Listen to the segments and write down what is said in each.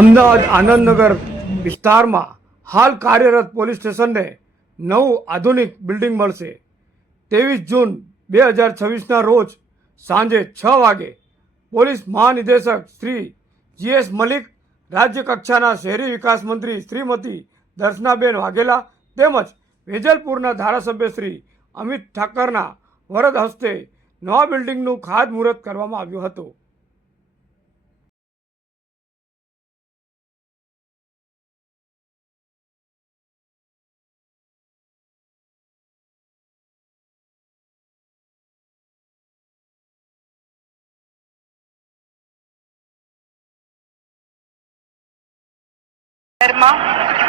અમદાવાદ આનંદનગર વિસ્તારમાં હાલ કાર્યરત પોલીસ સ્ટેશનને નવું આધુનિક બિલ્ડિંગ મળશે। 23 જૂન 2026ના રોજ સાંજે 6 વાગે પોલીસ મહાનિદેશક શ્રી GS મલિક, રાજ્ય કક્ષાના શહેરી વિકાસ મંત્રી શ્રીમતી દર્શનાબેન વાઘેલા તેમજ વેજલપુરના ધારાસભ્ય શ્રી અમિત ઠાકરના વરદ હસ્તે નવા બિલ્ડિંગનું ખાતમુહૂર્ત કરવામાં આવ્યું હતું।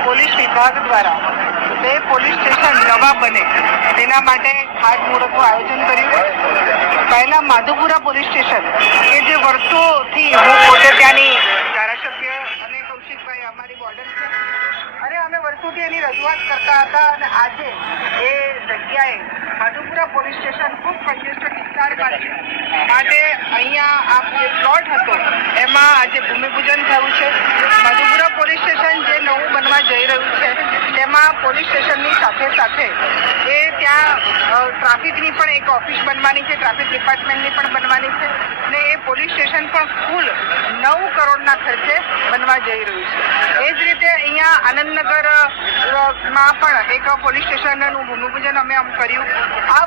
પોલીસ વિભાગ દ્વારા બે પોલીસ સ્ટેશન નવા બને તેના માટે ખાતમુહૂર્તનું આયોજન કર્યું। પહેલા માધુપુરા પોલીસ સ્ટેશન કે જે વર્ષોથી હું પોતે ત્યાંની ધારાસભ્ય અને કૌશિકભાઈ અમારી બોર્ડર છે અને અમે વર્ષોથી એની રજૂઆત કરતા હતા અને આજે એ જગ્યાએ માધુપુરા પોલીસ સ્ટેશન ખૂબ કંજેસ્ટેડ વિસ્તારમાં છે માટે અહીંયા આ જે પ્લોટ હતો એમાં આજે ભૂમિપૂજન થયું છે। માધુપુરા પોલીસ સ્ટેશન જે નવું બનવા જઈ રહ્યું છે તેમાં પોલીસ સ્ટેશનની સાથે સાથે એ ત્યાં ટ્રાફિકની પણ એક ઓફિસ બનવાની છે, ટ્રાફિક ડિપાર્ટમેન્ટની પણ બનવાની છે અને એ પોલીસ સ્ટેશન પણ કુલ 9 કરોડના ખર્ચે બનવા જઈ રહ્યું છે। એ જ રીતે અહીંયા આનંદનગરમાં પણ એક પોલીસ સ્ટેશનનું ભૂમિપૂજન અમે કર્યું। આ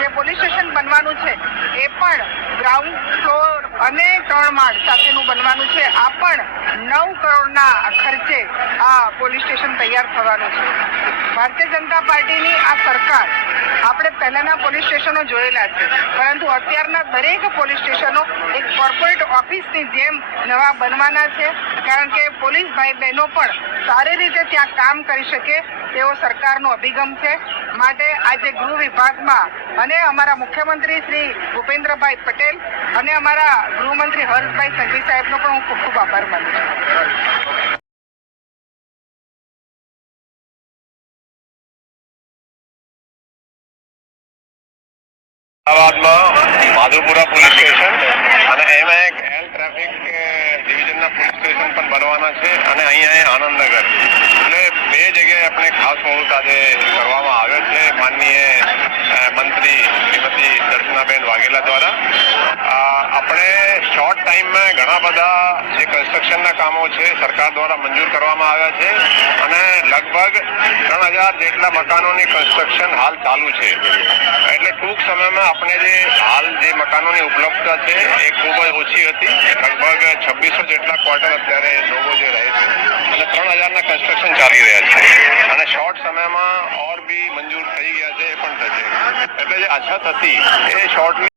જે પોલીસ સ્ટેશન બનવાનું છે એ પણ ગ્રાઉન્ડ ફ્લોર અને 3 માળ સાથેનું બનવાનું છે। આ પણ 9 કરોડના ખર્ચે આ પોલીસ સ્ટેશન તૈયાર થવાનું છે। ભારતીય જનતા પાર્ટીની આ સરકાર આપણે પહેલાના પોલીસ સ્ટેશનો જોયેલા છે, પરંતુ અત્યારના દરેક પોલીસ સ્ટેશનો એક કોર્પોરેટ ઓફિસની જેમ નવા બનવાના છે, કારણ કે પોલીસ ભાઈ બહેનો પણ સારી રીતે ત્યાં કામ કરી શકે તેવો સરકારનો અભિગમ છે। માટે આજે ગૃહ વિભાગમાં અને અમારા મુખ્યમંત્રી શ્રી ભૂપેન્દ્રભાઈ પટેલ અને અમારા ગૃહમંત્રી હર્ષભાઈ સંઘવી સાહેબનો પણ હું ખૂબ ખૂબ આભાર માનું છું। અમદાવાદમાં માધુપુરા પોલીસ સ્ટેશન અને એમાં એક એલ ટ્રાફિક ડિવિઝનના પોલીસ સ્ટેશન પણ બનવાના છે અને અહીંયા આનંદનગર, એટલે બે જગ્યાએ આપણે ખાસ મુહૂર્ત આજે કરવામાં આવ્યો છે માનનીય મંત્રી શ્રીમતી દર્શનાબેન વાઘેલા દ્વારા। આપણે શોર્ટ ટાઈમમાં ઘણા બધા જે કન્સ્ટ્રક્શનના કામો છે સરકાર દ્વારા મંજૂર કરવામાં આવ્યા છે અને લગભગ 3000 જેટલા મકાનોની કન્સ્ટ્રક્શન હાલ ચાલુ છે। એટલે ટૂંક સમયમાં આપણે જે મકાનોની ઉપલબ્ધતા છે એ ખૂબ જ ઓછી હતી, લગભગ 2600 જેટલા ક્વાર્ટર અત્યારે લોકો જે રહે છે અને 3000ના કન્સ્ટ્રક્શન ચાલી રહ્યા છે અને શોર્ટ સમયમાં ઓર બી મંજૂર થઈ ગયા છે, એ પણ થશે। એટલે જે અછત હતી એ શોર્ટ